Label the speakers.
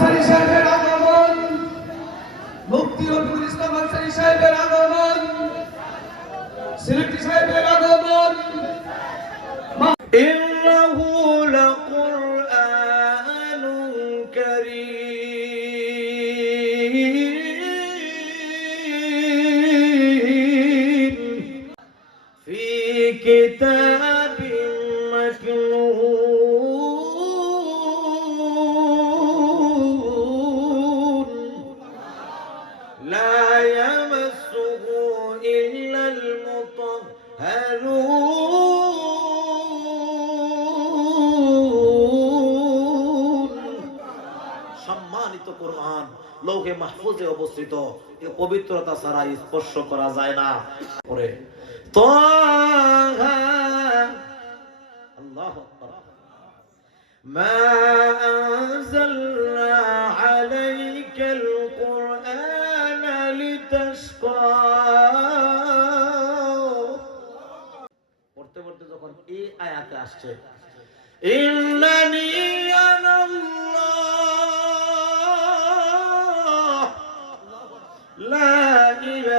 Speaker 1: আনসারী সাহেবের আগমন। মুক্তি রফিকুল ইসলাম আনসারী সাহেবের আগমন। সিলেক্টি সাহেবের আগমন।
Speaker 2: إنه لقرآن كريم في كتاب مكنون لا يمسه إلا المطهرون. সম্মানিত কোরআন, লৌহে মাহফুজে অবস্থিত। এ পবিত্রতা ছাড়া স্পর্শ করা যায় না। করে আল্লাহ ما أنزلنا عليك القرآن لتشقى পড়তে পড়তে যখন এই আয়াতে আসছে ইন্নানি আনা আল্লাহ লা ইলাহা